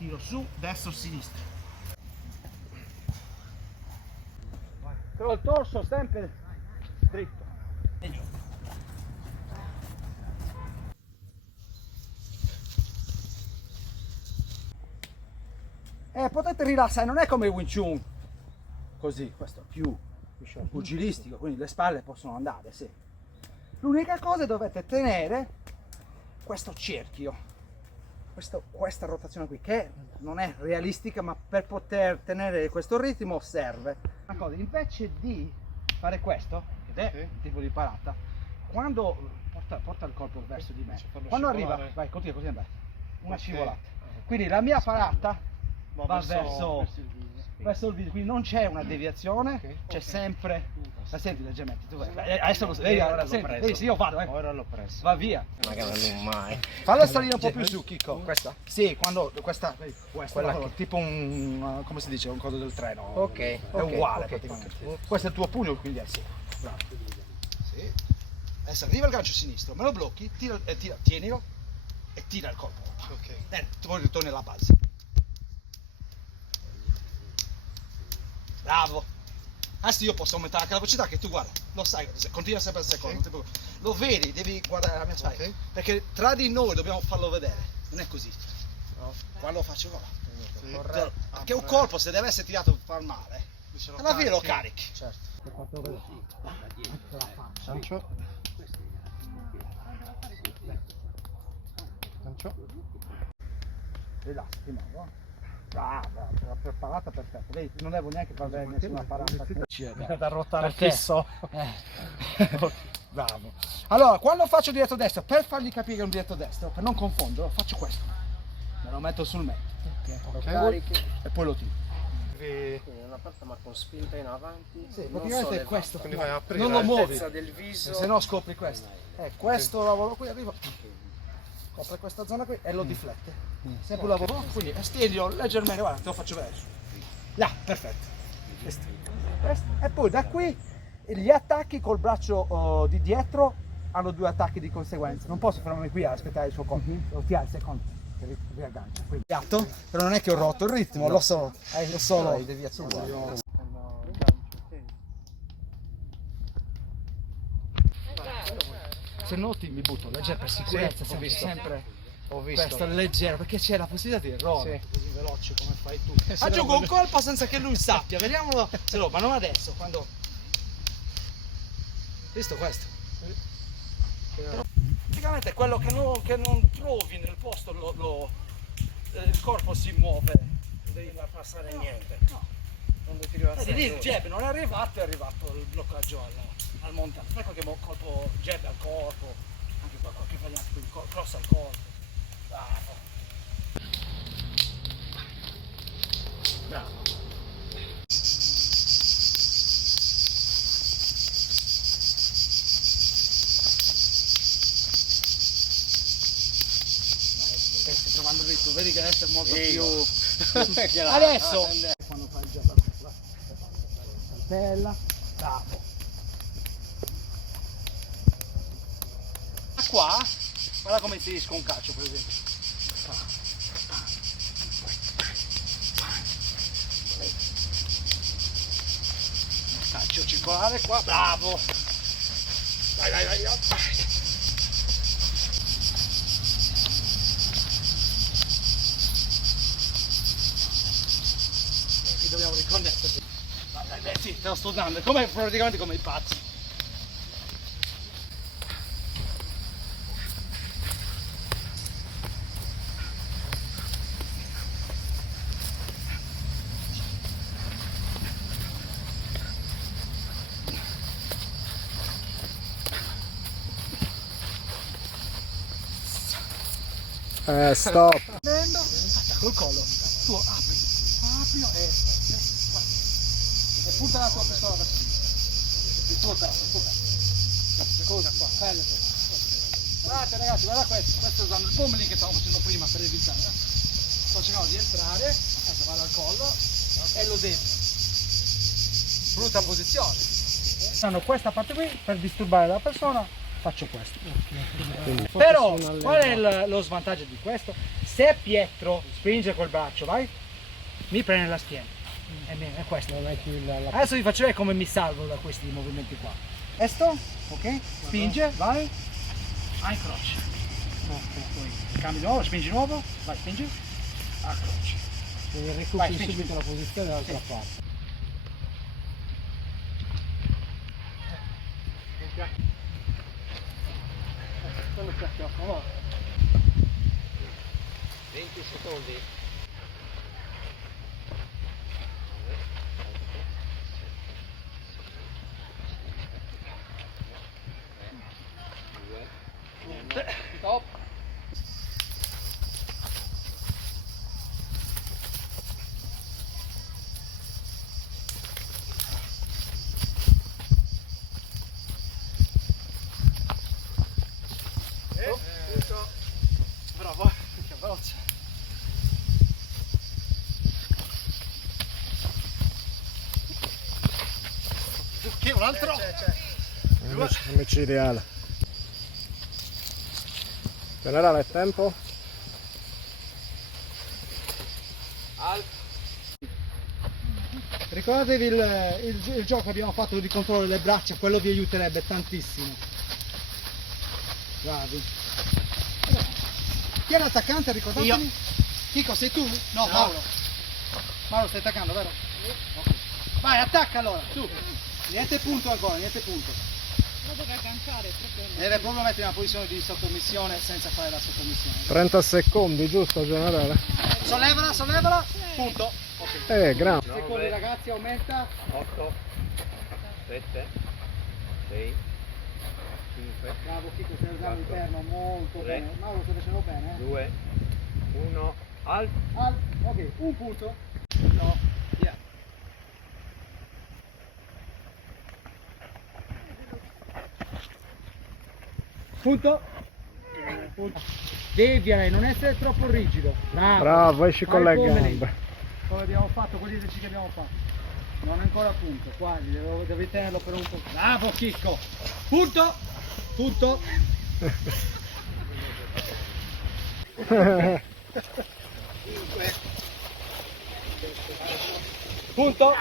tiro su, destro, sinistro. Però il torso sempre dritto. E giù. Potete rilassare, non è come Wing Chun, così, questo è più pugilistico, quindi le spalle possono andare, sì. L'unica cosa è dovete tenere questo cerchio, questa rotazione qui, che non è realistica, ma per poter tenere questo ritmo serve. Una cosa, invece di fare questo, ed è il tipo di parata, quando porta il corpo verso di me, quando arriva, vai, continua così andare, una scivolata. Quindi la mia parata va verso il viso, quindi non c'è una deviazione, c'è sempre, la senti leggermente, tu adesso lo vedi, sì, io vado, ora l'ho preso, va via. magari non mai. Fallo salire un po' più su, Chicco. Questa? Sì, quando questa tipo un, come si dice, un coso del treno. Ok, è uguale praticamente. Questo è il tuo pugno, quindi è sì. Bravo. Sì. Adesso arriva il gancio sinistro, me lo blocchi, tienilo e tira il colpo. Ok. Poi ritorni alla base. Bravo. Adesso io posso aumentare anche la velocità, che tu guarda, lo sai, continua sempre al secondo, lo vedi, devi guardare la mia spalla, perché tra di noi dobbiamo farlo vedere, non è così. No. Quando lo faccio perché un colpo, se deve essere tirato per far male, alla fine lo carichi. Certo. Gancio. Rilassi di nuovo. Brava, per parata perfetta. Vedi, non devo neanche fare nessuna parata. Da ruotare fisso. Bravo. Allora, quando faccio diretto destro, per fargli capire che è un diretto destro, per non confonderlo, faccio questo. Me lo metto sul mezzo. Lo carichi e poi lo tiro. Quindi una parte ma con spinta in avanti. Sì, praticamente è questo. Quindi vai a aprire. Non lo muovi. Del viso. Se no scopri questo. Questo lavoro qui arriva. Copre questa zona qui e lo diflette. Sempre un lavoro, quindi estendilo leggermente, guarda, te lo faccio vedere. Là, perfetto. Questo. E poi da qui gli attacchi col braccio di dietro hanno due attacchi di conseguenza. Non posso fermarmi qui a aspettare il suo colpo, lo tira il secondo che riaggancia. Quindi però non è che ho rotto il ritmo, l'ho solo deviato. Se noti mi butto leggero per sicurezza, sempre questo leggero, perché c'è la possibilità di errore, così veloce come fai tu. Aggiungo un colpo senza che lui sappia, vediamolo se lo, ma non adesso, quando... Visto questo? Però, praticamente quello che non trovi nel posto, il corpo si muove. Non devi far passare niente. No. Non devi tirare. Vedi, il jab non è arrivato il bloccaggio al montano. Fai qualche colpo jab al corpo, anche qualche variante, quindi cross al corpo. Bravo. Bravo. Stai trovando il ritmo, vedi che adesso è molto più... Adesso! Quando fai il jab al corpo, saltella, bravo. Qua, guarda come inserisco un calcio per esempio. Calcio circolare qua, bravo! Vai. Qui dobbiamo riconnetterci. Dai, sì, te lo sto dando, praticamente come i pazzi. Stop. Col collo, tu apri e punta la tua pistola da sinistra. Cosa qua? Guardate ragazzi, guarda questo usando il pommelì che stavo facendo prima per evitare. Sto cercando di entrare, adesso vado al collo e lo devo. Brutta posizione. Hanno questa parte qui per disturbare la persona. Faccio questo. Però qual è lo svantaggio di questo? Se Pietro spinge col braccio, vai, mi prende la schiena. È questo. Non è più Adesso vi faccio vedere come mi salvo da questi movimenti qua. Questo, ok? Spinge, vai, incrocia. Poi cambi di nuovo, spingi di nuovo, vai, spingi, accroci. Quindi Vai, recuperi spingi. subito la posizione dall'altra parte. Quando piacchio, no? 20 secondi. Stop. Bravo, che veloce. Che un altro? Micidiale. Generale, tempo? Ricordatevi il gioco che abbiamo fatto di controllo delle braccia, quello vi aiuterebbe tantissimo. Bravi. Chi è l'attaccante, ricordatevi? Io. Chico, sei tu? No, No. Mauro. Mauro, stai attaccando, vero? Ok. Vai, attacca allora, su. Niente punto ancora, niente punto. Dovrei agganciare Deve proprio mettere in una posizione di sottomissione senza fare la sottomissione. 30 secondi, giusto generale? Sollevala, sollevala, punto. Ok. Grande. Secondi ragazzi, aumenta. 8, 7, 6, 5, Bravo Chico, stai usando l'interno molto Tre. bene. Mauro, stai facendo bene? 2, 1, alt. Ok, un punto. No, via. Punto. Punto. Deviale, non essere troppo rigido. Bravo. Bravo, esci con Fai le come gambe. Come abbiamo fatto, quegli esercizi che abbiamo fatto. Non è ancora punto, quasi, devi tenerlo per un po'. Bravo Chicco! Punto! Punto! Punto!